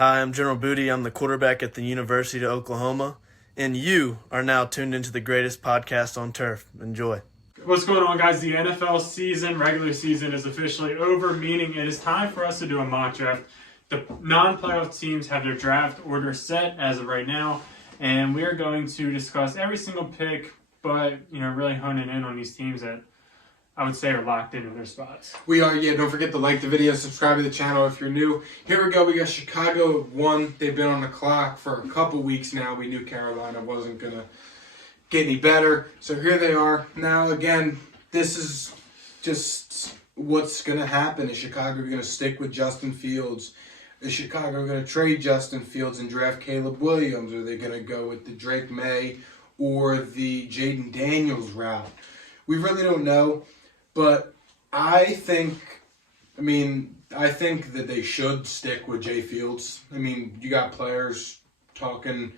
Hi, I'm General Booty. I'm the quarterback at the University of Oklahoma, and you are now tuned into the greatest podcast on turf. Enjoy. What's going on, guys? The NFL season, regular season, is officially over, meaning it is time for us to do a mock draft. The non-playoff teams have their draft order set as of right now, and we are going to discuss every single pick, but really honing in on these teams that I would say are locked into their spots. We are, don't forget to like the video, subscribe to the channel if you're new. Here we go, we got Chicago at 1. They've been on the clock for a couple weeks now. We knew Carolina wasn't going to get any better. So here they are. Now, again, this is just what's going to happen. Is Chicago going to stick with Justin Fields? Is Chicago going to trade Justin Fields and draft Caleb Williams? Are they going to go with the Drake May or the Jaden Daniels route? We really don't know. But I think that they should stick with Jay Fields. I mean, you got players talking,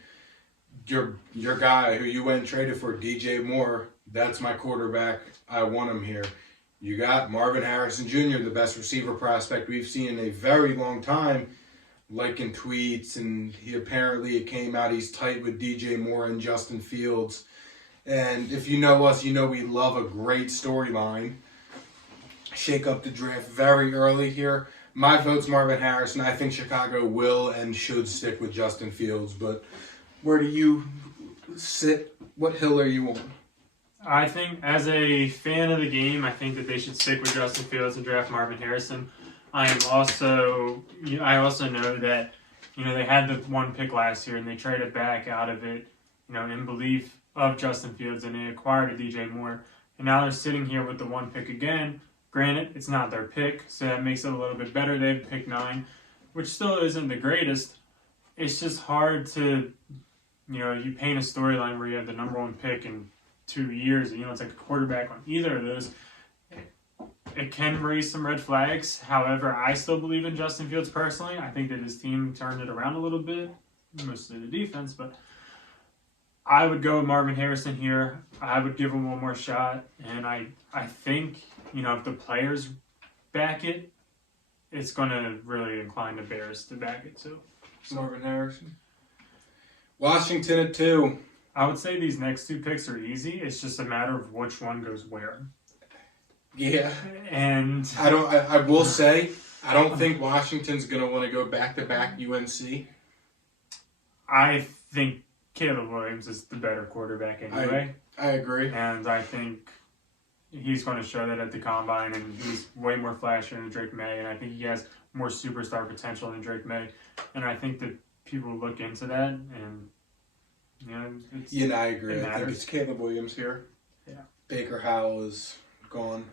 your guy who you went and traded for, DJ Moore, that's my quarterback. I want him here. You got Marvin Harrison Jr., the best receiver prospect we've seen in a very long time, liking tweets, and it came out he's tight with DJ Moore and Justin Fields. And if you know us, you know we love a great storyline. Shake up the draft very early here. My vote's Marvin Harrison. I think Chicago will and should stick with Justin Fields. But where do you sit? What hill are you on? I think, as a fan of the game, I think that they should stick with Justin Fields and draft Marvin Harrison. I also know that they had the one pick last year and they traded back out of it, in belief of Justin Fields, and they acquired a DJ Moore. And now they're sitting here with the one pick again. Granted, it's not their pick, so that makes it a little bit better. They've picked 9, which still isn't the greatest. It's just hard to, you paint a storyline where you have the number 1 pick in 2 years, and it's like a quarterback on either of those. It can raise some red flags. However, I still believe in Justin Fields personally. I think that his team turned it around a little bit, mostly the defense, but I would go with Marvin Harrison here. I would give him one more shot, and I think, if the players back it, it's going to really incline the Bears to back it too. Marvin Harrison. Washington at 2. I would say these next 2 picks are easy. It's just a matter of which one goes where. Yeah. And I will say, I don't think Washington's going to want to go back-to-back UNC. I think Caleb Williams is the better quarterback anyway. I agree. And I think he's going to show that at the Combine, and he's way more flashier than Drake May, and I think he has more superstar potential than Drake May. And I think that people look into that, and, I agree. I think it's Caleb Williams here. Yeah. Baker Howell is gone.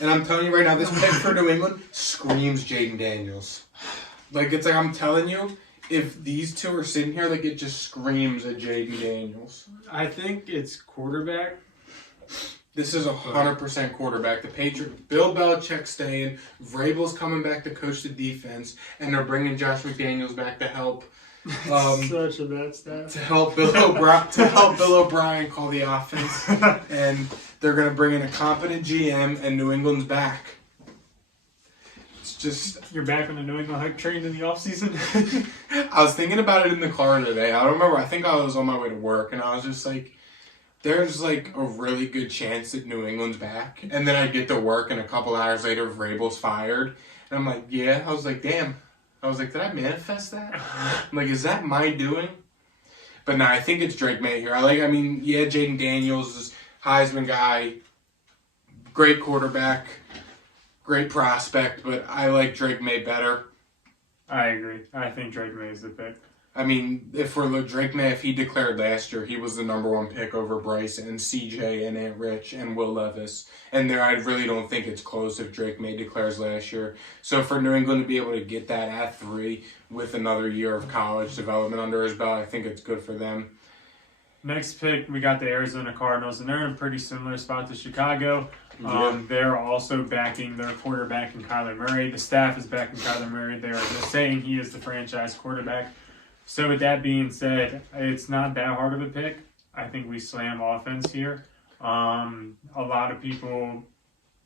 And I'm telling you right now, this pick for New England screams Jaden Daniels. I'm telling you, if these two are sitting here, it just screams at Jaden Daniels. I think it's quarterback. This is 100% quarterback. The Patriots, Bill Belichick staying, Vrabel's coming back to coach the defense, and they're bringing Josh McDaniels back to help. Such a bad stat. To help Bill O'Brien call the offense, and they're going to bring in a competent GM, and New England's back. It's just you're back on the New England hype train in the offseason. I was thinking about it in the car today. I don't remember. I think I was on my way to work, and I was just like, there's a really good chance that New England's back. And then I get to work, and a couple hours later, Vrabel's fired. And I'm like, yeah. I was like, damn. I was like, did I manifest that? I'm like, is that my doing? But no, I think it's Drake May here. Jaden Daniels is Heisman guy, great quarterback, great prospect, but I like Drake May better. I agree. I think Drake May is the pick. Drake May, if he declared last year, he was the number 1 pick over Bryce and CJ and Ant Rich and Will Levis. And there, I really don't think it's close if Drake May declares last year. So for New England to be able to get that at 3 with another year of college development under his belt, I think it's good for them. Next pick, we got the Arizona Cardinals, and they're in a pretty similar spot to Chicago. They're also backing their quarterback in Kyler Murray. The staff is backing Kyler Murray. They're saying he is the franchise quarterback. So with that being said, it's not that hard of a pick. I think we slam offense here. A lot of people,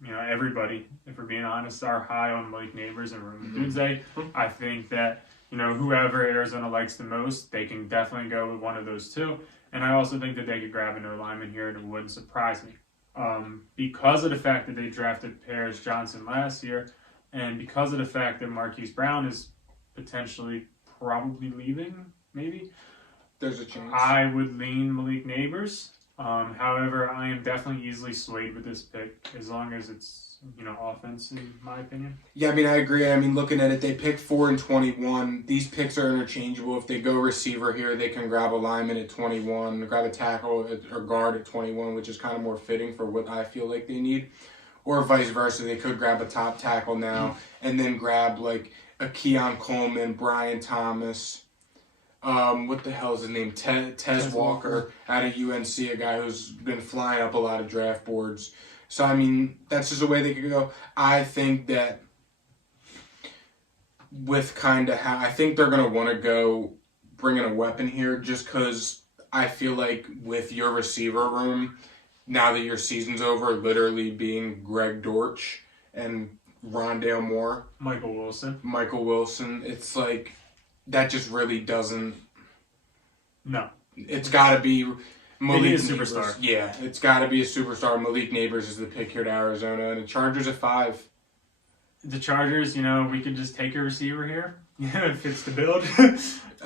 everybody, if we're being honest, are high on Malik Neighbors and Roman Dunze. I think that, whoever Arizona likes the most, they can definitely go with one of those two. And I also think that they could grab an O-lineman here, and it wouldn't surprise me. Because of the fact that they drafted Paris Johnson last year, and because of the fact that Marquise Brown is potentially probably leaving, maybe, There's a chance. I would lean Malik Neighbors. However, I am definitely easily swayed with this pick as long as it's offense, in my opinion. Yeah, I mean, I agree. I mean, looking at it, they picked 4 and 21. These picks are interchangeable. If they go receiver here, they can grab a lineman at 21, grab a tackle or guard at 21, which is kind of more fitting for what I feel like they need. Or vice versa, they could grab a top tackle now and then grab like a Keon Coleman, Brian Thomas. What the hell is his name? Tez Walker out of UNC, a guy who's been flying up a lot of draft boards. So, I mean, that's just a way they could go. I think that with I think they're going to want to go bring in a weapon here just because I feel like with your receiver room, now that your season's over, literally being Greg Dortch and Rondale Moore. Michael Wilson. It's like, that just really doesn't. No. It's got to be Malik Maybe a Neighbors. superstar. Yeah, it's got to be a superstar. Malik Neighbors is the pick here to Arizona, and the Chargers at 5. The Chargers, we could just take a receiver here. It fits the build.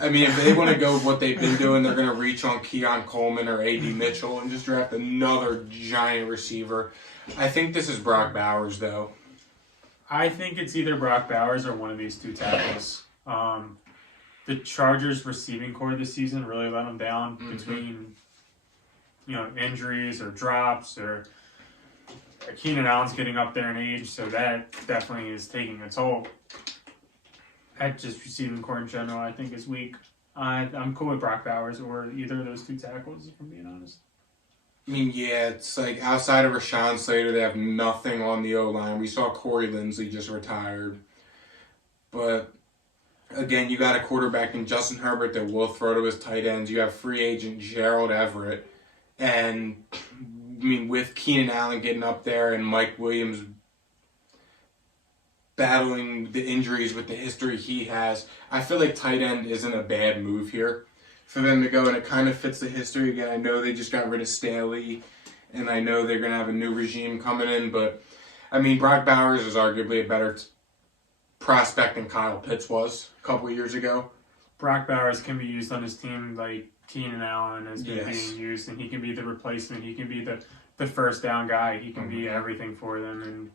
I mean, if they want to go with what they've been doing, they're going to reach on Keon Coleman or A.D. Mitchell and just draft another giant receiver. I think this is Brock Bowers, though. I think it's either Brock Bowers or one of these two tackles. The Chargers receiving core this season really let them down between, injuries or drops or Keenan Allen's getting up there in age, so that definitely is taking a toll. At just receiving core in general, I think is weak. I'm cool with Brock Bowers or either of those two tackles, if I'm being honest. I mean, yeah, it's like outside of Rashawn Slater, they have nothing on the O-line. We saw Corey Linsley just retired. But, again, you got a quarterback in Justin Herbert that will throw to his tight ends. You have free agent Gerald Everett. And, I mean, with Keenan Allen getting up there and Mike Williams battling the injuries with the history he has, I feel like tight end isn't a bad move here for them to go, and it kind of fits the history. Again, I know they just got rid of Staley, and I know they're going to have a new regime coming in, but, I mean, Brock Bowers is arguably a better prospect than Kyle Pitts was a couple of years ago. Brock Bowers can be used on his team like Keenan Allen has been Yes. being used, and he can be the replacement. He can be the first down guy. He can be everything for them, and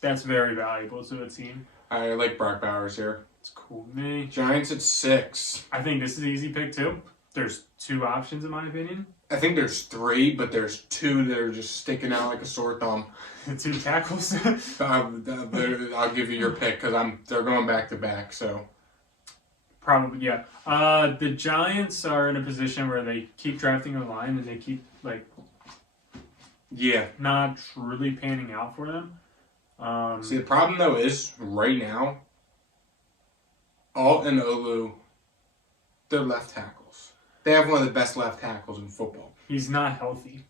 that's very valuable to a team. I like Brock Bowers here. It's cool with me. Giants at 6. I think this is an easy pick, too. There's 2 options, in my opinion. I think there's 3, but there's 2 that are just sticking out like a sore thumb. 2 tackles. I'll give you your pick because they're going back to back. So Probably, yeah. The Giants are in a position where they keep drafting a line and they keep yeah. not truly panning out for them. See, the problem though is right now, Alt and Olu, they're left tackles. They have one of the best left tackles in football. He's not healthy.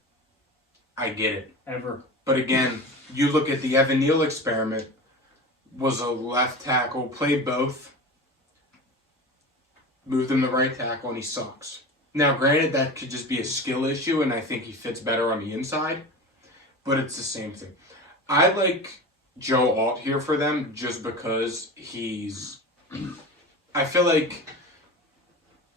I get it. Ever. But again, you look at the Evan Neal experiment, was a left tackle, played both, moved him to right tackle, and he sucks. Now, granted, that could just be a skill issue, and I think he fits better on the inside, but it's the same thing. I like Joe Alt here for them just because I feel like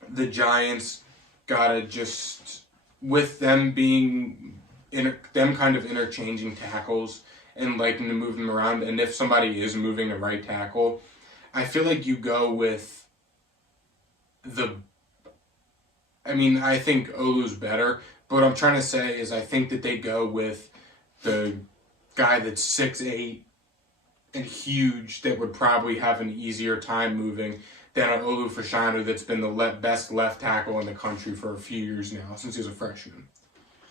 the Giants gotta just, with them being them kind of interchanging tackles and liking to move them around, and if somebody is moving a right tackle, I feel like you go with I think Olu's better, but what I'm trying to say is I think that they go with the guy that's 6'8" and huge that would probably have an easier time moving than an Olu Fashanu that's been the best left tackle in the country for a few years now, since he was a freshman.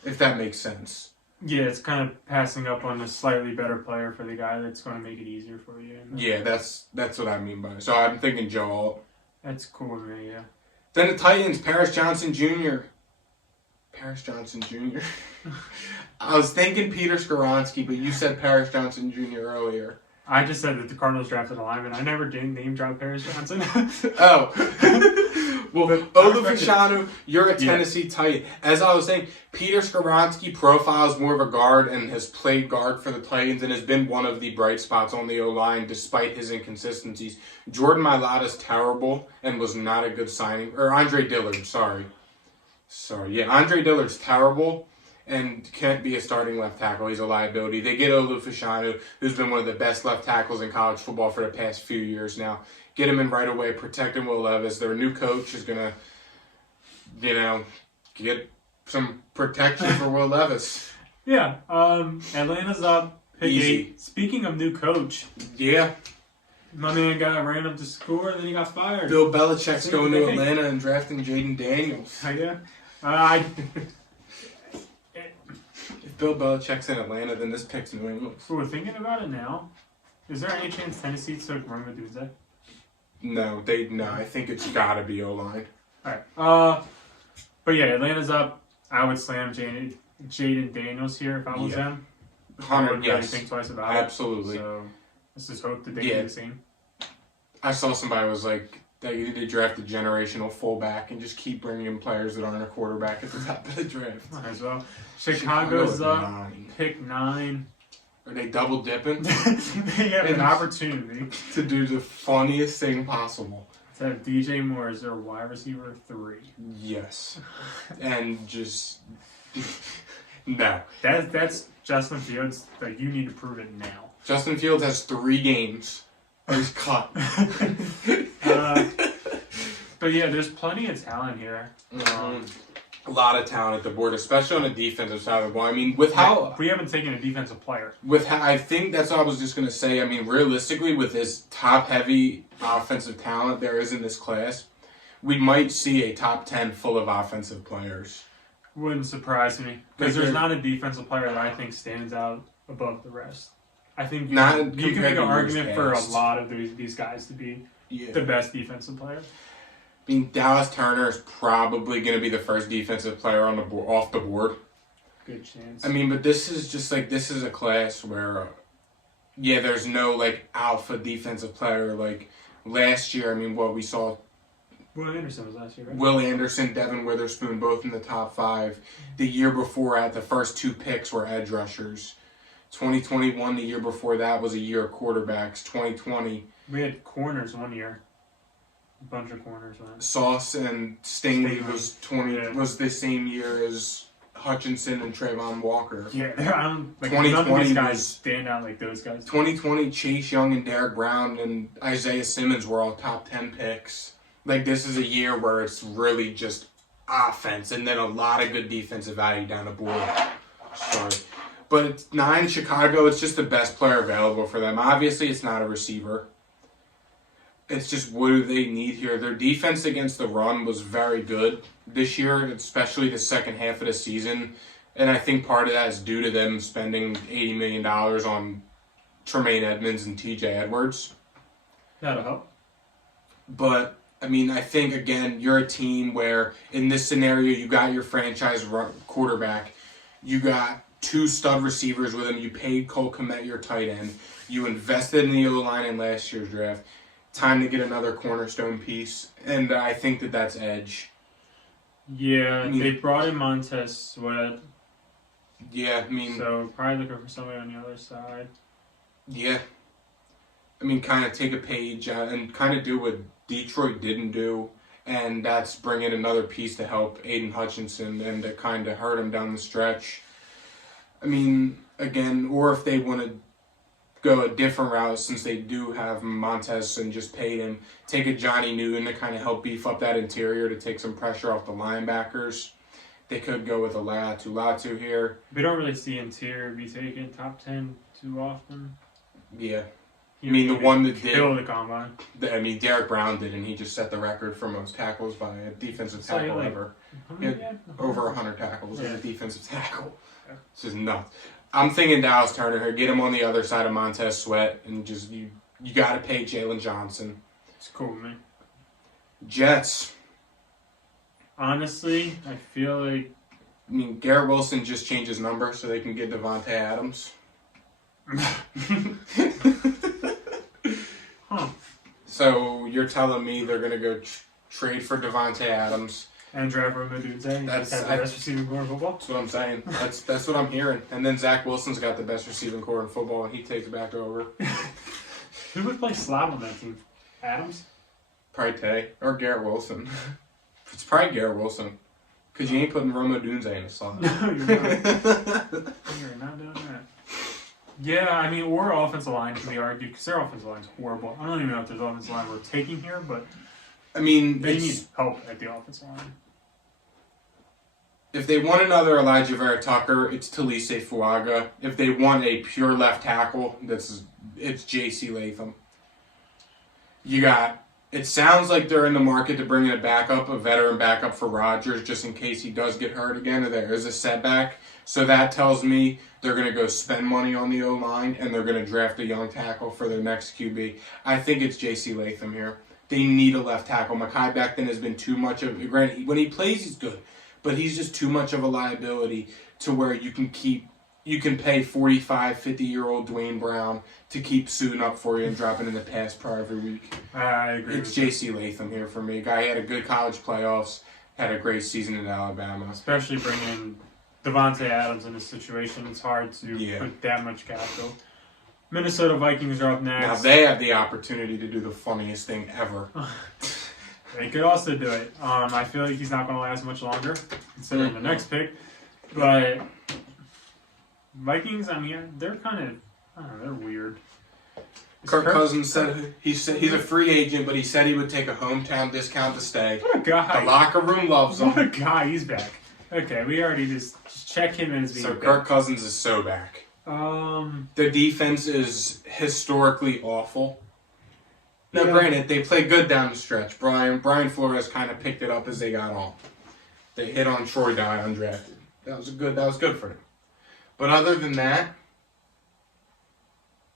If that makes sense. Yeah, it's kind of passing up on a slightly better player for the guy that's going to make it easier for you. Yeah, that's what I mean by it. So I'm thinking Joe Alt. That's cool with me, yeah. Then the Titans, Paris Johnson Jr. Paris Johnson Jr. I was thinking Peter Skoronski, but you said Paris Johnson Jr. earlier. I just said that the Cardinals drafted a lineman. I never did name drop Paris Johnson. Oh. Well, Olufashanu, you're a Yeah. Tennessee Titan. As I was saying, Peter Skoronski profiles more of a guard and has played guard for the Titans and has been one of the bright spots on the O-line despite his inconsistencies. Jordan Mailata's terrible and was not a good signing. Or Andre Dillard, sorry. Yeah, Andre Dillard's terrible and can't be a starting left tackle. He's a liability. They get Olufashanu, who's been one of the best left tackles in college football for the past few years now. Get him in right away, protect him, Will Levis. Their new coach is going to, get some protection for Will Levis. Yeah. Atlanta's up. Pick Easy. 8. Speaking of new coach, Yeah. my man ran up to score and then he got fired. Bill Belichick's going to Atlanta and drafting Jaden Daniels. Yeah. If Bill Belichick's in Atlanta, then this pick's New England. So we're thinking about it now. Is there any chance Tennessee took Romo-Duzek? No, I think it's got to be O-line. Alright. But yeah, Atlanta's up. I would slam Jaden Daniels here if I was them. I wouldn't really think twice about it. Absolutely. So let's just hope that they do the same. I saw somebody was like, that you need to draft a generational fullback and just keep bringing in players that aren't a quarterback at the top of the draft. Might as well. Chicago's up. 9. Pick 9. Are they double dipping? They have an opportunity to do the funniest thing possible. to have DJ Moore as their wide receiver 3. Yes. And just... no. That's Justin Fields. Like, you need to prove it now. Justin Fields has 3 games. He's cut. But yeah, there's plenty of talent here. A lot of talent at the board, especially on the defensive side of the ball. I mean, with how... We haven't taken a defensive player. I think that's what I was just going to say. I mean, realistically, with this top-heavy offensive talent there is in this class, we might see a top 10 full of offensive players. Wouldn't surprise me. Because there's not a defensive player that I think stands out above the rest. I think you can make an argument for a lot of these guys to be the best defensive player. I mean, Dallas Turner is probably going to be the first defensive player on the off the board. Good chance. I mean, but this is just like, this is a class where, there's no like alpha defensive player. Like last year, I mean, we saw Will Anderson was last year, right? Will Anderson, Devin Witherspoon, both in the top 5. The year before, the first 2 picks were edge rushers. 2021, the year before that, was a year of quarterbacks. 2020, we had corners one year. A bunch of corners, man. Sauce and Stingley was the same year as Hutchinson and Trayvon Walker. Yeah, none of 2020 these guys stand out like those guys. 2020, Chase Young and Derek Brown and Isaiah Simmons were all top 10 picks. Like, this is a year where it's really just offense and then a lot of good defensive value down the board. Sorry. But it's 9, Chicago, it's just the best player available for them. Obviously, it's not a receiver. It's just, what do they need here? Their defense against the run was very good this year, especially the second half of the season. And I think part of that is due to them spending $80 million on Tremaine Edmonds and TJ Edwards. That'll help. But, I mean, I think, again, you're a team where, in this scenario, you got your franchise quarterback. You got 2 stud receivers with him. You paid Cole Kmet, your tight end. You invested in the O-line in last year's draft. Time to get another cornerstone piece, and I think that's edge. Yeah, I mean, they brought in Montez Sweat. Yeah, I mean... So, probably looking for somebody on the other side. Yeah. I mean, kind of take a page and kind of do what Detroit didn't do, and that's bring in another piece to help Aiden Hutchinson and to kind of hurt him down the stretch. I mean, again, or if they want to go a different route, since they do have Montez and just paid him, take a Johnny Newton to kind of help beef up that interior to take some pressure off the linebackers. They could go with a Latu here. We don't really see interior be taken top 10 too often. Yeah. I mean, the one that did kill the combine. I mean, Derek Brown did, and he just set the record for most tackles by a defensive tackle ever. He had over 100 tackles as a defensive tackle. Yeah. This is nuts. I'm thinking Dallas Turner here. Get him on the other side of Montez Sweat, and just you got to pay Jalen Johnson. It's cool, man. Jets. Honestly, I feel like... I mean, Garrett Wilson just changed his number so they can get Devontae Adams. So you're telling me they're going to go trade for Devontae Adams And draft Roma Dunze. That's the best receiving core in football. That's what I'm saying. That's what I'm hearing. And then Zach Wilson's got the best receiving core in football, and he takes it back over. Who would play slot on that team? Adams? Probably Tay or Garrett Wilson. It's probably Garrett Wilson. Because you ain't putting Roma Dunze in a slot. No, you're not. You're not doing that. Yeah, I mean, or offensive line can be argued because their offensive line's horrible. I don't even know if there's offensive line we're taking here, but I mean, they need help at the offensive line. If they want another Elijah Vera Tucker, it's Talise Fuaga. If they want a pure left tackle, it's J.C. Latham. It sounds like they're in the market to bring in a veteran backup for Rodgers, just in case he does get hurt again or there is a setback. So that tells me they're going to go spend money on the O-line and they're going to draft a young tackle for their next QB. I think it's J.C. Latham here. They need a left tackle. Mekhi Becton has been too much of – granted, when he plays, he's good. But he's just too much of a liability to where you can pay 45, 50-year-old Dwayne Brown to keep suiting up for you and dropping in the pass pro every week. I agree. It's J.C. Latham here for me. Guy had a good college playoffs, had a great season in Alabama. Especially bringing Devontae Adams in this situation. It's hard to put that much capital. Minnesota Vikings are up next. Now they have the opportunity to do the funniest thing ever. They could also do it. I feel like he's not going to last much longer, considering the next pick. But Vikings, I mean, they're kind of, I don't know, they're weird. Kirk Cousins said he's a free agent, but he said he would take a hometown discount to stay. What a guy. The locker room loves him. What a guy. He's back. Okay, we already just check him in as being back. Kirk Cousins is so back. Their defense is historically awful. Now, granted, they play good down the stretch. Brian Flores kind of picked it up as they got on. They hit on Troy Dye undrafted. That was good for them. But other than that,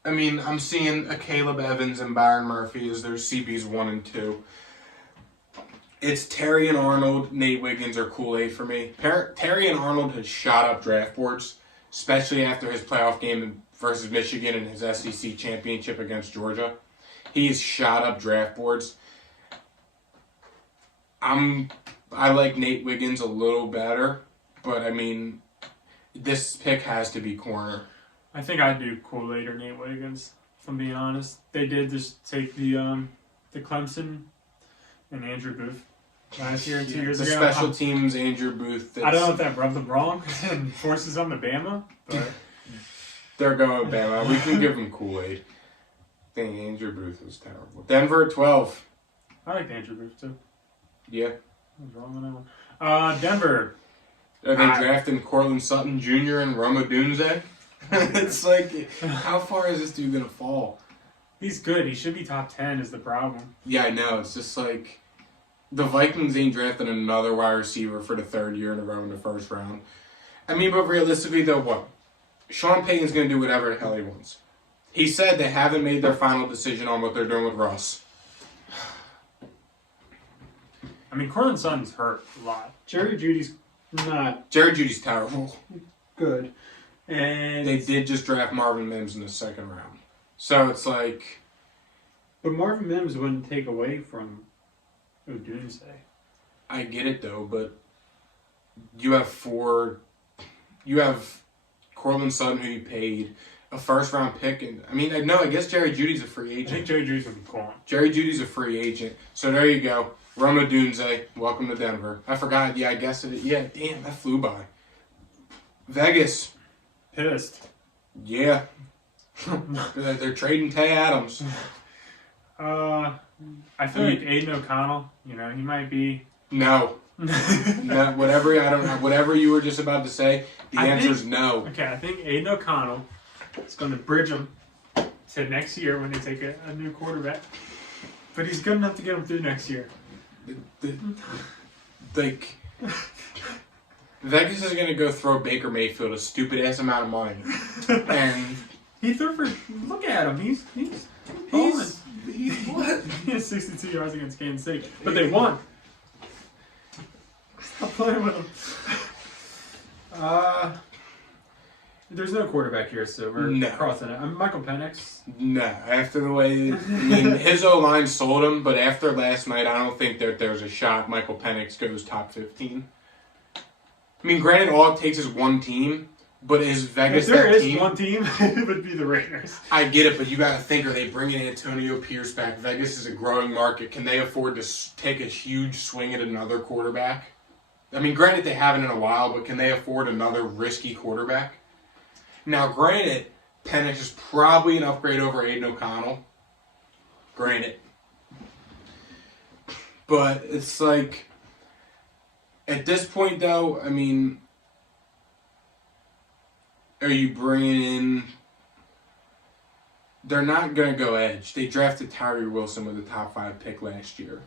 I mean, I'm seeing a Caleb Evans and Byron Murphy as their CBs 1 and 2. It's Terry and Arnold, Nate Wiggins, or Kool-Aid for me. Terry and Arnold has shot up draft boards, especially after his playoff game versus Michigan and his SEC championship against Georgia. He's shot up draft boards. I like Nate Wiggins a little better, but I mean, this pick has to be corner. I think I'd do Kool-Aid or Nate Wiggins, if I'm being honest. They did just take the Clemson and Andrew Booth last year and 2 years the ago. The special teams, Andrew Booth. I don't know if that rubbed them wrong and forces them to Bama, but they're going Bama. We can give them Kool-Aid. I think Andrew Booth was terrible. Denver at 12. I like Andrew Booth too. Yeah. I was wrong on that one. Denver. Are they drafting Cortland Sutton Jr. and Roma Dunze? It's like, how far is this dude going to fall? He's good. He should be top 10 is the problem. Yeah, I know. It's just like, the Vikings ain't drafting another wide receiver for the third year in a row in the first round. I mean, but realistically, though, what? Sean Payton's going to do whatever the hell he wants. He said they haven't made their final decision on what they're doing with Russ. I mean, Cortland Sutton's hurt a lot. Jerry Judy's not Jerry Judy's terrible. good. And they did just draft Marvin Mims in the second round. So it's like... But Marvin Mims wouldn't take away from Odunze. I get it, though, but you have Cortland Sutton, who you paid, a first-round pick, and I guess Jerry Judy's a free agent. I think Jerry Judy's going to be gone. Jerry Judy's a free agent. So there you go. Roma Dunze, welcome to Denver. I forgot. Yeah, I guessed it. Yeah, damn, that flew by. Vegas. Pissed. Yeah. They're trading Tay Adams. I feel like Aiden O'Connell, he might be... No. No, whatever you were just about to say, the answer's no. Okay, I think Aiden O'Connell is going to bridge them to next year when they take a new quarterback. But he's good enough to get them through next year. Vegas is going to go throw Baker Mayfield a stupid-ass amount of money. And he threw for... Look at him. He's what? He has 62 yards against Kansas City. But they won. Stop playing with him. There's no quarterback here, so we're crossing it. Michael Penix. No, after the way, his O-line sold him, but after last night, I don't think that there's a shot Michael Penix goes top 15. Granted, all it takes is one team, but is Vegas if there that is team? one team, it would be the Raiders. I get it, but you got to think, are they bringing Antonio Pierce back? Vegas is a growing market. Can they afford to take a huge swing at another quarterback? Granted, they haven't in a while, but can they afford another risky quarterback? Now, granted, Penix is probably an upgrade over Aiden O'Connell. Granted. But it's like, at this point, though, are you bringing in... They're not going to go edge. They drafted Tyree Wilson with a top 5 pick last year.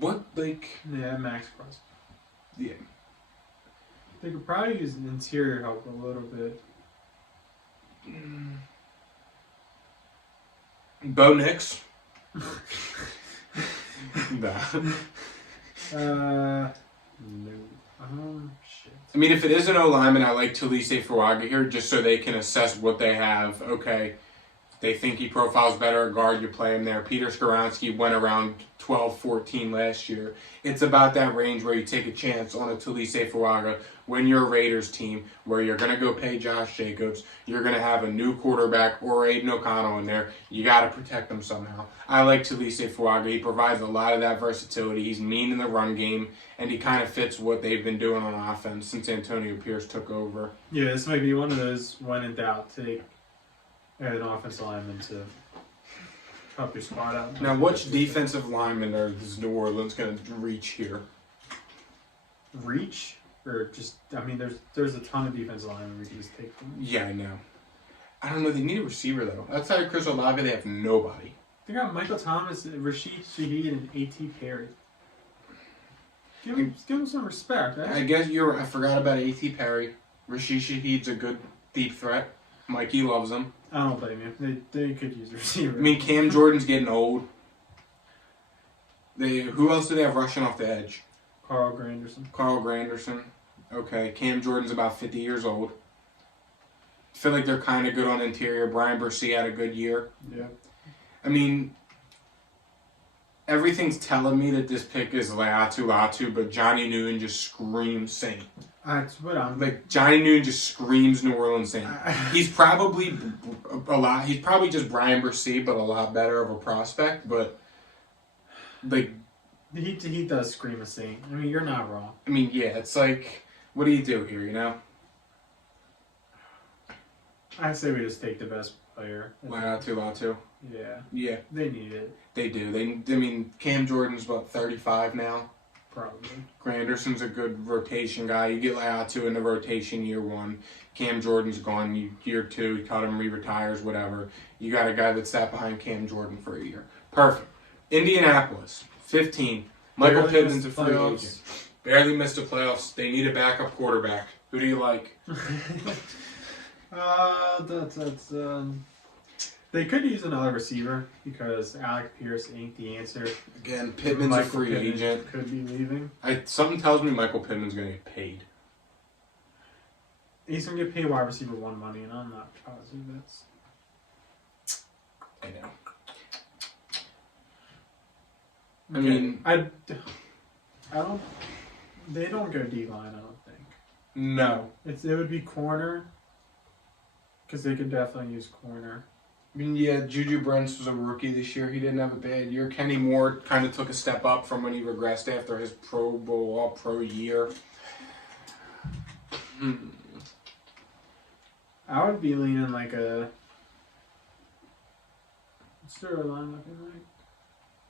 What, Yeah, Max Crosby. Yeah. They could probably use an interior help a little bit. Bo Nix? Nah. No. Shit. If it is an O-lineman, I like Talise Fuaga here just so they can assess what they have. Okay, they think he profiles better at guard, you play him there. Peter Skoronski went around 12-14 last year. It's about that range where you take a chance on a Talise Fuaga when you're a Raiders team where you're going to go pay Josh Jacobs. You're going to have a new quarterback or Aiden O'Connell in there. You got to protect them somehow. I like Talise Fuaga. He provides a lot of that versatility. He's mean in the run game, and he kind of fits what they've been doing on offense since Antonio Pierce took over. Yeah, this might be one of those when in doubt, take an offensive lineman to help your squad out. Now, which defensive lineman is New Orleans going to reach here? Reach? Or just, there's a ton of defensive linemen we can just take from. Yeah, I know. I don't know. They need a receiver, though. Outside of Chris Olave, they have nobody. They got Michael Thomas, Rashid Shaheed, and A.T. Perry. Give him some respect, right? I guess I forgot about A.T. Perry. Rashid Shaheed's a good deep threat. Mikey loves him. I don't blame you. They could use a receiver. Cam Jordan's getting old. Who else do they have rushing off the edge? Carl Granderson. Okay, Cam Jordan's about 50 years old. I feel like they're kind of good on interior. Brian Bursey had a good year. Yeah. Everything's telling me that this pick is Latu, but Johnny Newton just screams Saint. That's what I'm... Johnny Newton just screams New Orleans Saint. He's probably he's probably just Brian Bursey, but a lot better of a prospect, but... He does scream a Saint. You're not wrong. Yeah, it's like... What do you do here, you know? I say we just take the best player. Latu. Yeah. Yeah. They need it. They do. Cam Jordan's about 35 now. Probably. Granderson's a good rotation guy. You get Latu in the rotation year 1. Cam Jordan's gone year 2. You cut him, retires, whatever. You got a guy that sat behind Cam Jordan for a year. Perfect. Indianapolis, 15. Michael Pittman's a free agent. Barely missed the playoffs. They need a backup quarterback. Who do you like? They could use another receiver because Alec Pierce ain't the answer. Again, Pittman's a free agent. Could be leaving. Something tells me Michael Pittman's going to get paid. He's going to get paid wide receiver 1 money, and I'm not positive that's... I know. I don't... They don't go D-line, I don't think. No. It would be corner, because they could definitely use corner. Yeah, Juju Brents was a rookie this year. He didn't have a bad year. Kenny Moore kind of took a step up from when he regressed after his Pro Bowl All-Pro year. I would be leaning like a... What's their line looking like?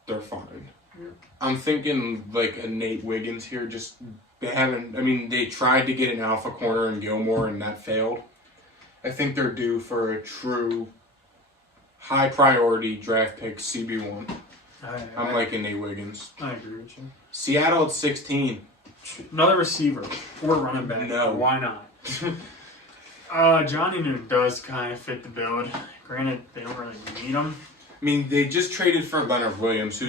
They're fine. Yeah. I'm thinking like a Nate Wiggins here. They tried to get an alpha corner in Gilmore and that failed. I think they're due for a true high priority draft pick CB1. I'm liking Nate Wiggins. I agree with you. Seattle at 16. Another receiver or running back. No. Why not? Johnny Newton does kind of fit the build. Granted, they don't really need him. They just traded for Leonard Williams,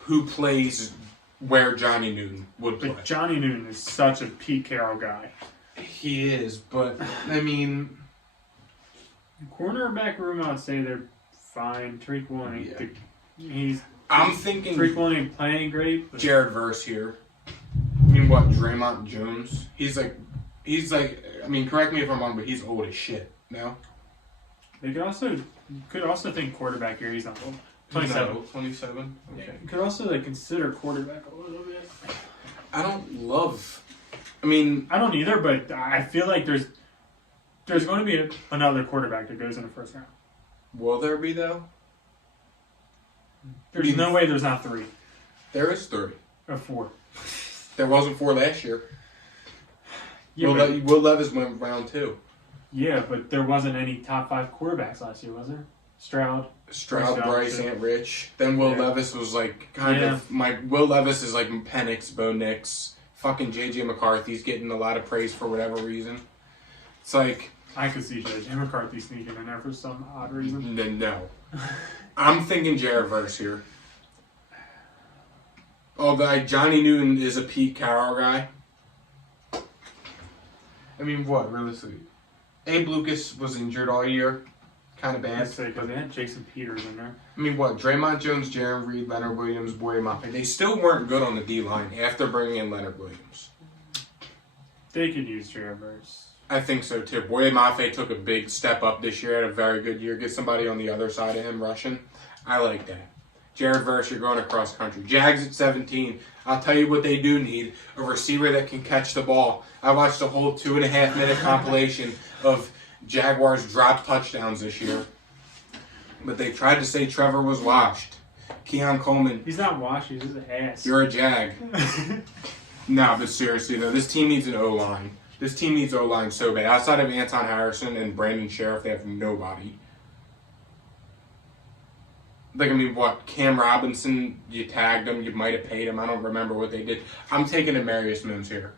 who plays where Johnny Newton would play. But Johnny Newton is such a Pete Carroll guy. He is, but I mean, Cornerback room, I'd say they're fine. Tariq Woolen, I'm thinking Tariq Woolen ain't playing great. But Jared Verse here. I mean, what, Draymond Jones? He's like, I mean, correct me if I'm wrong, but he's old as shit. No? they could also think quarterback here. He's not old. 27. No, 27? Okay. You could also consider quarterback a little bit. I don't love, I mean, I don't either, but I feel like there's going to be another quarterback that goes in the first round. will there be though? There's no way there's not 3 There is 3. or 4. There wasn't 4 last year. Yeah, Will Levis went round 2. yeah, but there wasn't any top 5 quarterbacks last year, was there? Stroud, Bryce, Johnson. Ant Rich. Then Will Yeah. Levis was like kind of Will Levis is like Penix, Bo Nix, fucking JJ McCarthy's getting a lot of praise for whatever reason. It's like I could see J.J. McCarthy sneaking in there for some odd reason. no. I'm thinking Jared Verse here. Although Johnny Newton is a Pete Carroll guy. I mean, what realistically? Abe Lucas was injured all year, kind of bad. Because they had Jason Peters in there. I mean, what? Draymond Jones, Jaron Reed, Leonard Williams, Boye Mafe. They still weren't good on the D-line after bringing in Leonard Williams. They could use Jared Verse. I think so, too. Boye Mafe took a big step up this year, had a very good year. Get somebody on the other side of him rushing. I like that. Jared Verse, you're going across country. Jags at 17. I'll tell you what they do need. A receiver that can catch the ball. I watched a whole 2.5-minute compilation of Jaguars dropped touchdowns this year. But they tried to say Trevor was washed. Keon Coleman. He's not washed, he's just an ass. You're a Jag. No, but seriously, though, this team needs an O-line. This team needs O-line so bad. Outside of Anton Harrison and Brandon Sheriff, they have nobody. Like, I mean, what? Cam Robinson, you tagged him, you might have paid him. I don't remember what they did. I'm taking Amarius Mims here.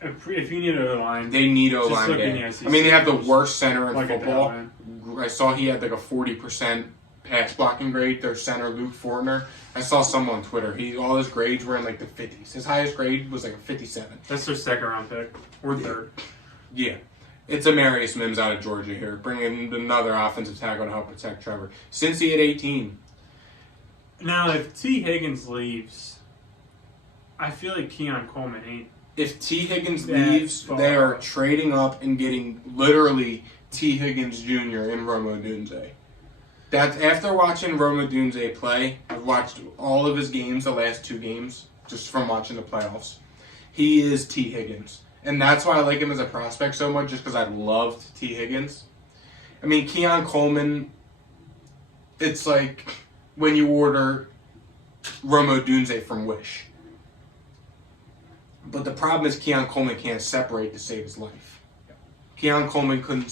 If you need an O-line, They need O-line look in bad. the SEC. I mean, they have the worst center in Look at that, football. man. I saw he had like a 40% pass blocking grade. Their center, Luke Fortner. I saw some on Twitter. All his grades were in like the 50s. His highest grade was like a 57. That's their second round pick. Or third. Yeah. It's Amarius Mims out of Georgia here, bringing another offensive tackle to help protect Trevor. Since he at 18. Now, if T. Higgins leaves, I feel like Keon Coleman ain't. If T. Higgins That leaves, far. they are trading up and getting literally T. Higgins Jr. in Roma Dunze. That's after watching Roma Dunze play. I've watched all of his games, the last 2 games, just from watching the playoffs. He is T. Higgins. And that's why I like him as a prospect so much, just because I loved T. Higgins. I mean, Keon Coleman, it's like when you order Roma Dunze from Wish. But the problem is Keon Coleman can't separate to save his life. Keon Coleman could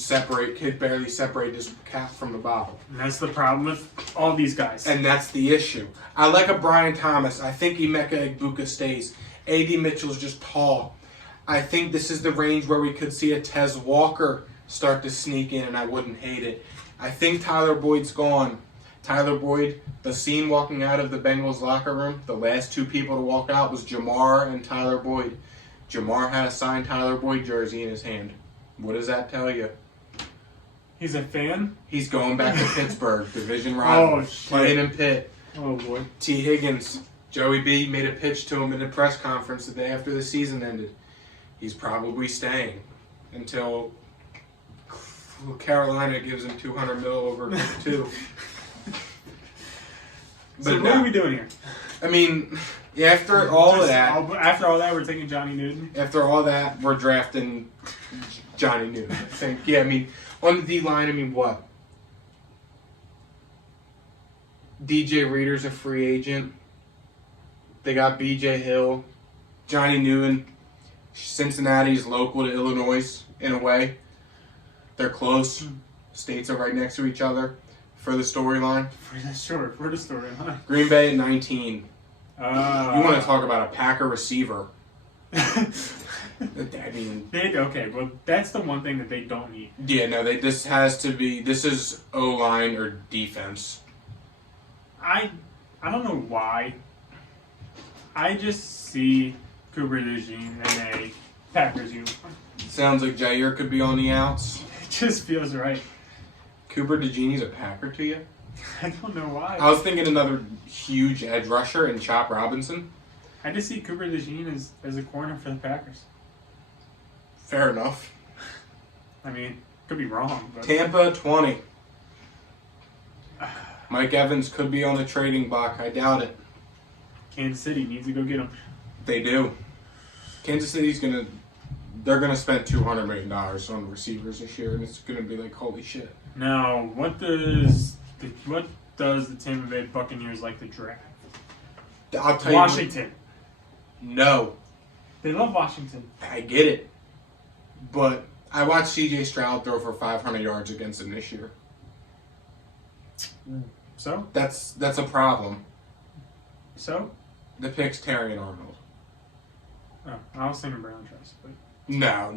barely separate his cap from the bottle. And that's the problem with all these guys. And that's the issue. I like a Brian Thomas. I think Emeka Egbuka stays. A.D. Mitchell's just tall. I think this is the range where we could see a Tez Walker start to sneak in, and I wouldn't hate it. I think Tyler Boyd's gone. Tyler Boyd, the scene walking out of the Bengals locker room, the last 2 people to walk out was Jamar and Tyler Boyd. Jamar had a signed Tyler Boyd jersey in his hand. What does that tell you? He's a fan? He's going back to Pittsburgh, division rival, Oh, shit. playing in Pitt. Oh, boy. T. Higgins, Joey B made a pitch to him in the press conference the day after the season ended. He's probably staying until Carolina gives him $200 million over 2. So what are we doing here? I mean, after all of that, After all that, we're taking Johnny Newton. after all that, we're drafting Johnny Newton. I think. Yeah, I mean, on the D line, I mean, what? DJ Reader's a free agent. They got BJ Hill, Johnny Newton. Cincinnati's local to Illinois in a way. They're close. States are right next to each other for the storyline. Sure, for the storyline. Green Bay at 19. You want to talk about a Packer receiver. I mean, Okay, well, that's the one thing that they don't need. yeah, no, this is O-line or defense. I don't know why. I just see Cooper DeJean in a Packers uniform. Sounds like Jair could be on the outs. It just feels right. Cooper DeJeaney's a Packer to you? I don't know why. I was thinking another huge edge rusher in Chop Robinson. I just see Cooper DeJean as a corner for the Packers. Fair enough. I mean, could be wrong, but Tampa 20. Mike Evans could be on the trading block. I doubt it. Kansas City needs to go get him. They do. Kansas City's they're gonna spend $200 million on receivers this year, and it's gonna be like, holy shit. Now, what does the Tampa Bay Buccaneers like to draft? I'll tell Washington. you. No, They love Washington. I get it, but I watched C.J. Stroud throw for 500 yards against them this year. So? That's a problem. So? The pick's Terry and Arnold. Oh, I was thinking Brown Trust, but No.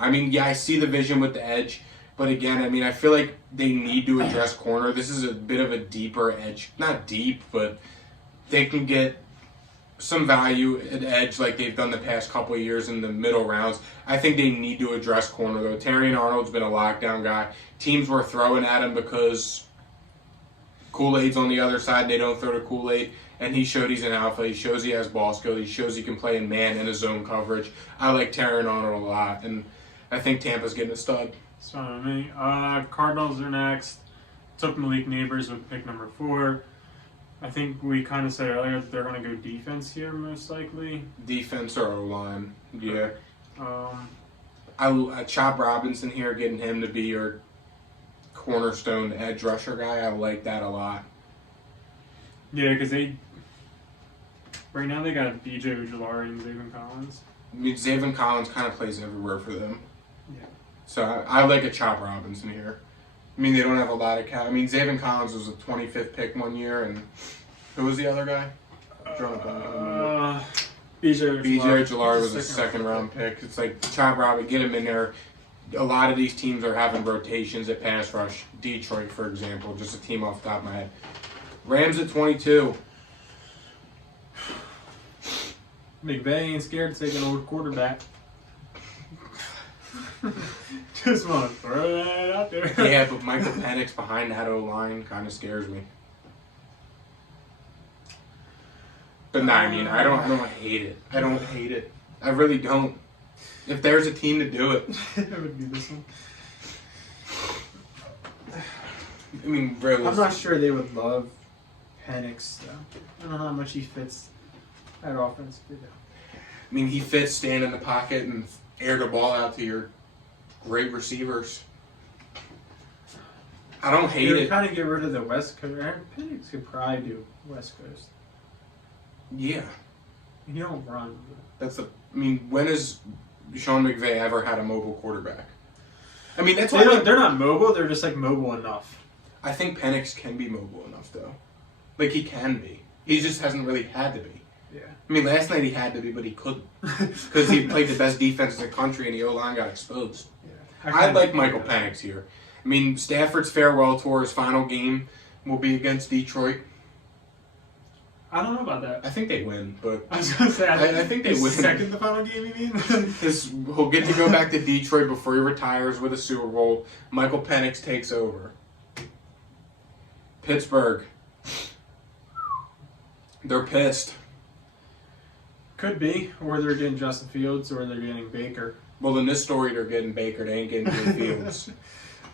I mean, yeah, I see the vision with the edge, but again, I mean, I feel like they need to address corner. This is a bit of a deeper edge. Not deep, but they can get some value at edge like they've done the past couple of years in the middle rounds. I think they need to address corner, though. Terry Arnold's been a lockdown guy. Teams were throwing at him because Kool-Aid's on the other side and they don't throw to Kool-Aid. And he showed he's an alpha. He shows he has ball skill. He shows he can play in man and a zone coverage. I like Terry Arnold a lot, and I think Tampa's getting a stud. it's fine with me. Cardinals are next. Took Malik Neighbors with pick number 4. I think we kind of said earlier that they're going to go defense here, most likely. Defense or O-line, yeah. Um, I Chop Robinson here, getting him to be your cornerstone edge rusher guy. I like that a lot. yeah, because right now they got B.J. Ujulari and Zayvon Collins. I mean, Zayvon Collins kind of plays everywhere for them. Yeah. So I like a Chop Robinson here. I mean, they don't have a lot of cap. I mean, Zayvon Collins was a 25th pick one year, and who was the other guy? B.J. Ujulari was a second round pick. It's like Chop Robinson, get him in there. A lot of these teams are having rotations at pass rush. Detroit, for example, just a team off the top of my head. Rams at 22. McVay ain't scared to take an old quarterback. Just want to throw that out there. Yeah, but Michael Penix behind that O-line kind of scares me. But nah, I mean, I don't hate it. I don't hate it. I really don't. If there's a team to do it. It would be this one. I mean, really. I'm not sure they would love Penix, though. I don't know how much he fits that offense. I mean, he fits stand in the pocket and air the ball out to your great receivers. I don't hate it. Kind of get rid of the West Coast. Aaron Penix could probably do West Coast. Yeah. You don't run. I mean, when has Sean McVay ever had a mobile quarterback? I mean, that's They're why not mobile. They're just like mobile enough. I think Penix can be mobile enough, though. Like, he can be. He just hasn't really had to be. Yeah. I mean, last night he had to be, but he couldn't. Because he played the best defense in the country and the O-line got exposed. Yeah. I like Michael Penix here. I mean, Stafford's farewell tour, his final game will be against Detroit. I don't know about that. I think they win, but I was going to say, I think they win. Second the final game, you mean? He'll get to go back to Detroit before he retires with a Super Bowl. Michael Penix takes over. Pittsburgh. They're pissed. Could be. Or they're getting Justin Fields, or they're getting Baker. Well, in this story, they're getting Baker. They ain't getting Jay Fields.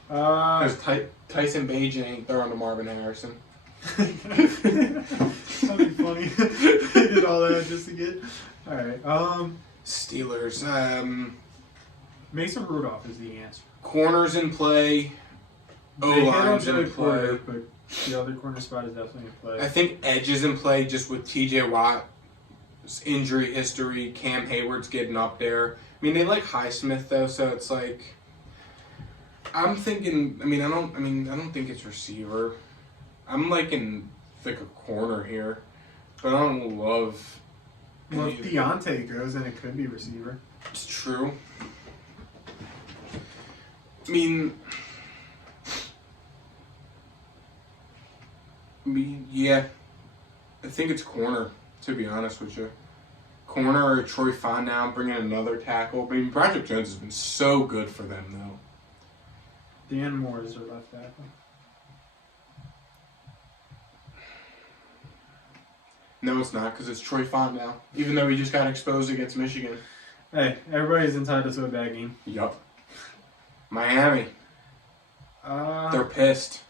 Because Tyson Bagent ain't throwing to Marvin Harrison. That'd be funny. They did all that just to get. Alright. Steelers. Mason Rudolph is the answer. Corners in play. O-lines in play. But the other corner spot is definitely in play. I think edge is in play just with TJ Watt's injury history. Cam Hayward's getting up there. I mean, they like Highsmith though, so it's like I'm thinking. I don't think it's receiver. I'm liking like a corner here, but I don't love. Well, if Deontay goes, then it could be receiver. It's true. I mean, yeah. I think it's corner, to be honest with you. corner or Troy Fondown, bring in another tackle. I mean, Broderick Jones has been so good for them, though. Dan Moore is their left tackle. No, it's not, because it's Troy Fondown, even though he just got exposed against Michigan. Hey, everybody's entitled to a bad game. Yup. Miami. They're pissed.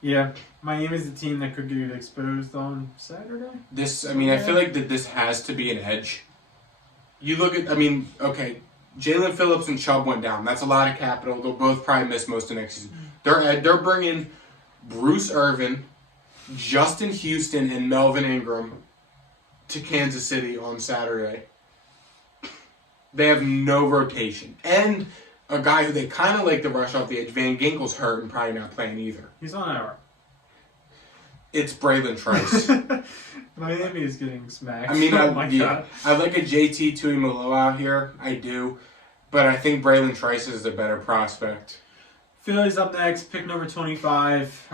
Yeah, Miami's the team that could get exposed on Saturday. I feel like that this has to be an edge. You look at, okay, Jalen Phillips and Chubb went down. That's a lot of capital. They'll both probably miss most of next season. They're bringing Bruce Irvin, Justin Houston, and Melvin Ingram to Kansas City on Saturday. They have no rotation. And a guy who they kind of like to rush off the edge, Van Ginkel's hurt and probably not playing either. He's on IR. It's Braylon Trice. Miami is getting smacked. God. I like a JT Tuimoloau out here. I do. But I think Braylon Trice is the better prospect. Philly's up next, pick number 25.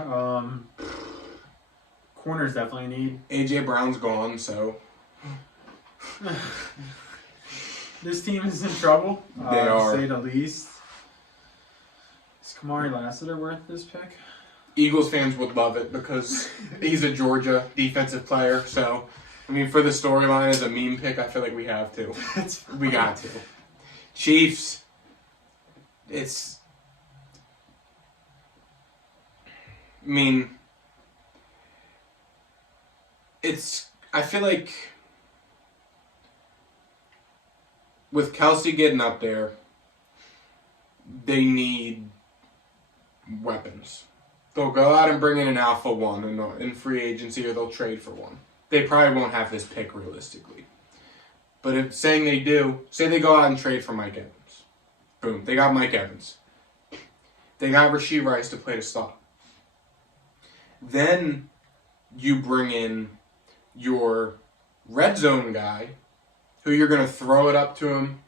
Corners definitely need. A.J. Brown's gone, so... This team is in trouble. They are. To say the least. Is Kamari Lassiter worth this pick? Eagles fans would love it because he's a Georgia defensive player. So, for the storyline as a meme pick, I feel like we have to. We got to. Chiefs. I feel like with Kelsey getting up there, they need weapons. They'll go out and bring in an alpha one in free agency, or they'll trade for one. They probably won't have this pick realistically. But say they go out and trade for Mike Evans. Boom, they got Mike Evans. They got Rashee Rice to play the slot. Then you bring in your red zone guy, who you're going to throw it up to him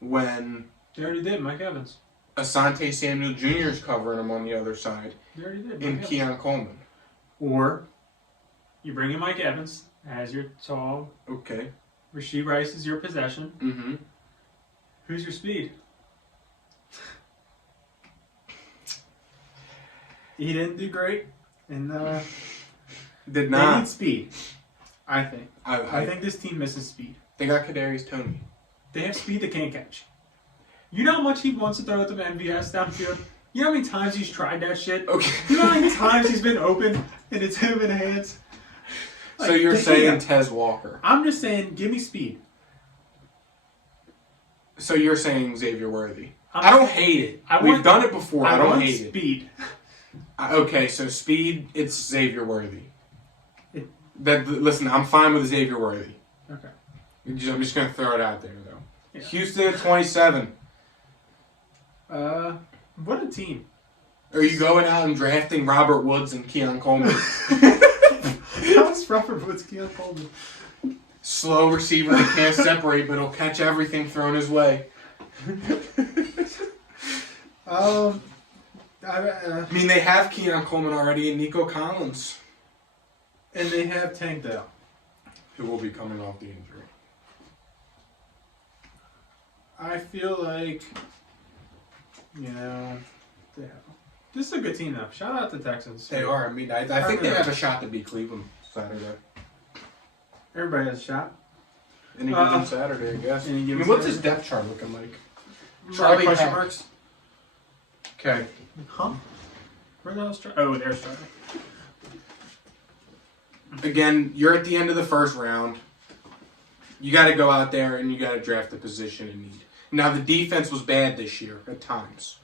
when... They already did, Mike Evans. Asante Samuel Jr. is covering him on the other side. They already did. And Keon Coleman. Or you bring in Mike Evans as your tall. Okay. Rashee Rice is your possession. Mm-hmm. Who's your speed? He didn't do great. And did not. They need speed, I think. I think this team misses speed. They got Kadarius Toney. They have speed they can't catch. You know how much he wants to throw at the MVS downfield? You know how many times he's tried that shit? Okay. You know how many times he's been open and it's him in the hands? So you're saying Tez Walker. I'm just saying, give me speed. So you're saying Xavier Worthy. I don't hate it. We've done it before. I don't hate speed. Okay, so speed, it's Xavier Worthy. Listen, I'm fine with Xavier Worthy. Okay. I'm just going to throw it out there, though. Yeah. Houston at 27. What a team. Are you going out and drafting Robert Woods and Keon Coleman? How's Robert Woods, Keon Coleman? Slow receiver that can't separate, but he'll catch everything thrown his way. They have Keon Coleman already and Nico Collins. And they have Tank Dell, who will be coming off the injury. I feel like, this is a good team now. Shout out to Texans. They are. I think they have a shot to beat Cleveland Saturday. Everybody has a shot. Any given Saturday, I guess. What's his depth chart looking like? Charlie question marks. Okay. Huh? Where the hell's Charlie? Oh, there's Charlie. Again, you're at the end of the first round. You got to go out there and you got to draft the position in need. Now, the defense was bad this year at times.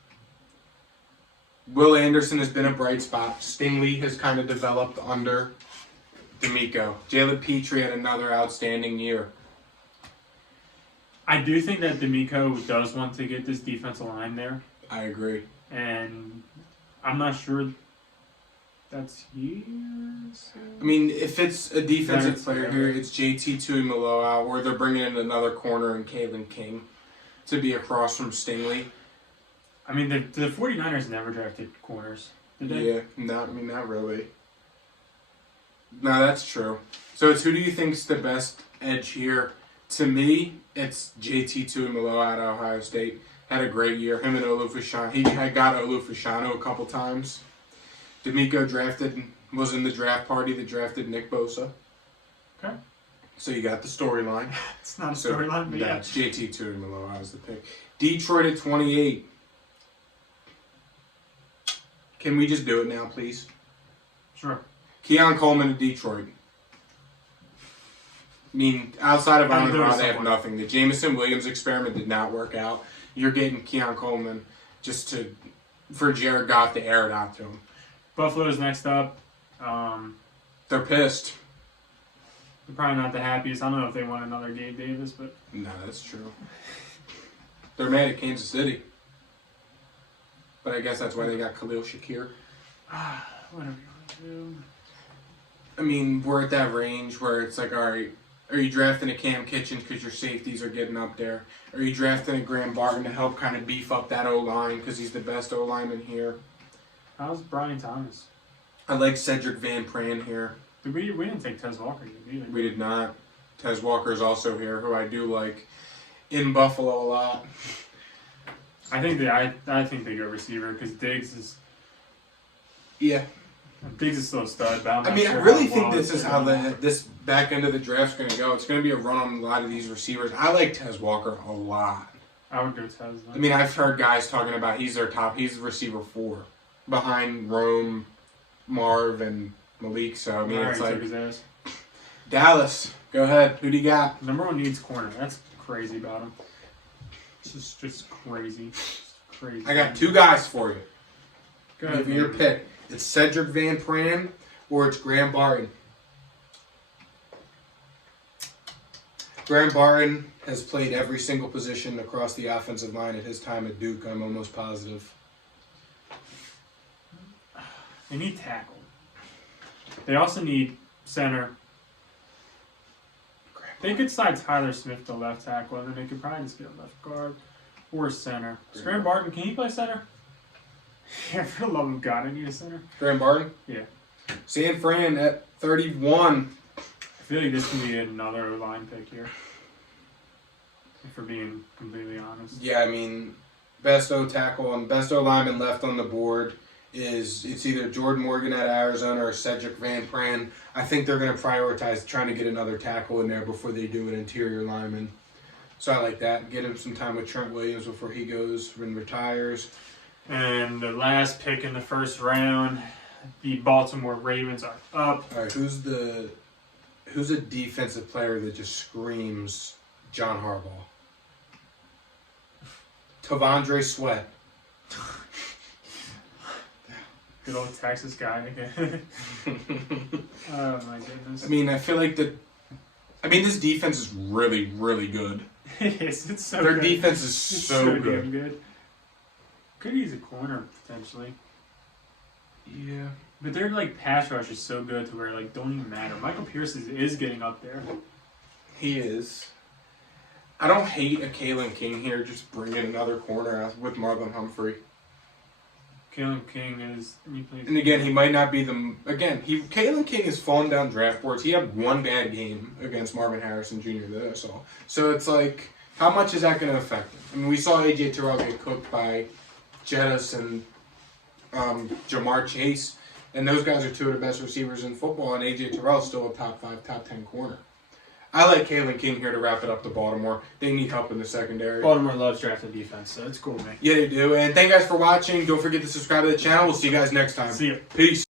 Will Anderson has been a bright spot. Stingley has kind of developed under D'Amico. Jalen Petrie had another outstanding year. I do think that D'Amico does want to get this defensive line there. I agree. And I'm not sure that's here. So. If it's a defensive player here, it's JT Tuimoloau, or they're bringing in another corner in Kalen King to be across from Stingley. The 49ers never drafted corners, did they? Yeah, not really. No, that's true. So it's who do you think's the best edge here To me, it's JT Tuimoloau out of Ohio State. Had a great year. Him and Olu-Fashanu. He had got Olu-Fashanu a couple times. D'Amico was in the draft party that drafted Nick Bosa. Okay. So you got the storyline. It's not a storyline, but yeah. That's JT Tuimoloau as the pick. Detroit at 28. Can we just do it now, please? Sure. Keon Coleman to Detroit. I mean, outside of Amon-Ra, they have nothing. The Jameson Williams experiment did not work out. You're getting Keon Coleman for Jared Goff to air it out to him. Buffalo's next up. They're pissed. They're probably not the happiest. I don't know if they want another Gabe Davis, but... No, that's true. They're mad at Kansas City. But I guess that's why they got Khalil Shakir. Whatever you want to do. I mean, we're at that range where it's like, all right, are you drafting a Cam Kitchen because your safeties are getting up there? Are you drafting a Graham Barton to help kind of beef up that O-line because he's the best O-lineman here? How's Brian Thomas? I like Cedric Van Pran here. We didn't take Tez Walker yet either. We did not. Tez Walker is also here, who I do like in Buffalo a lot. I think they go receiver because Diggs is still a stud. But I really think this is how this back end of the draft's going to go. It's going to be a run on a lot of these receivers. I like Tez Walker a lot. I would go Tez. Then. I mean, I've heard guys talking about he's their top. He's receiver 4 behind Rome, Marv, and Malik. So I mean, it's like Dallas. Go ahead. Who do you got? Number 1 needs corner. That's crazy about him. It's just crazy. Crazy. I got 2 guys for you. Go ahead. Your pick. It's Cedric Van Pran or it's Graham Barton. Graham Barton has played every single position across the offensive line at his time at Duke. I'm almost positive. They need tackle. They also need center. They could slide Tyler Smith to left tackle, and then they could probably just get a left guard or center. Graham Barton, can he play center? Yeah, for the love of God, I need a center. Graham Barton? Yeah. San Fran at 31. I feel like this can be another line pick here. If we're being completely honest. Yeah, I mean, best O tackle and best O lineman left on the board is it's either Jordan Morgan out of Arizona or Cedric Van Pran. I think they're going to prioritize trying to get another tackle in there before they do an interior lineman. So I like that. Get him some time with Trent Williams before he goes and retires. And the last pick in the first round, the Baltimore Ravens are up. All right, who's a defensive player that just screams John Harbaugh? Tavondre Sweat. Good old Texas guy again. Oh my goodness. I mean, I feel like this defense is really, really good. It's so Their good. defense is It's so damn good. good. Could use a corner potentially. Yeah. But their pass rush is so good to where don't even matter. Michael Pierce is getting up there. He is. I don't hate a Kalen King here. Just bring in another corner with Marlon Humphrey. Kalen King is. And again, he might not be Kalen King has fallen down draft boards. He had one bad game against Marvin Harrison Jr. that I saw. So it's like, how much is that going to affect him? I mean, we saw AJ Terrell get cooked by Jettis and Jamar Chase, and those guys are 2 of the best receivers in football, and AJ Terrell is still a top 5, top 10 corner. I like Kalen King here to wrap it up to Baltimore. They need help in the secondary. Baltimore loves drafting defense, so it's cool, man. Yeah, they do. And thank you guys for watching. Don't forget to subscribe to the channel. We'll see you guys next time. See ya. Peace.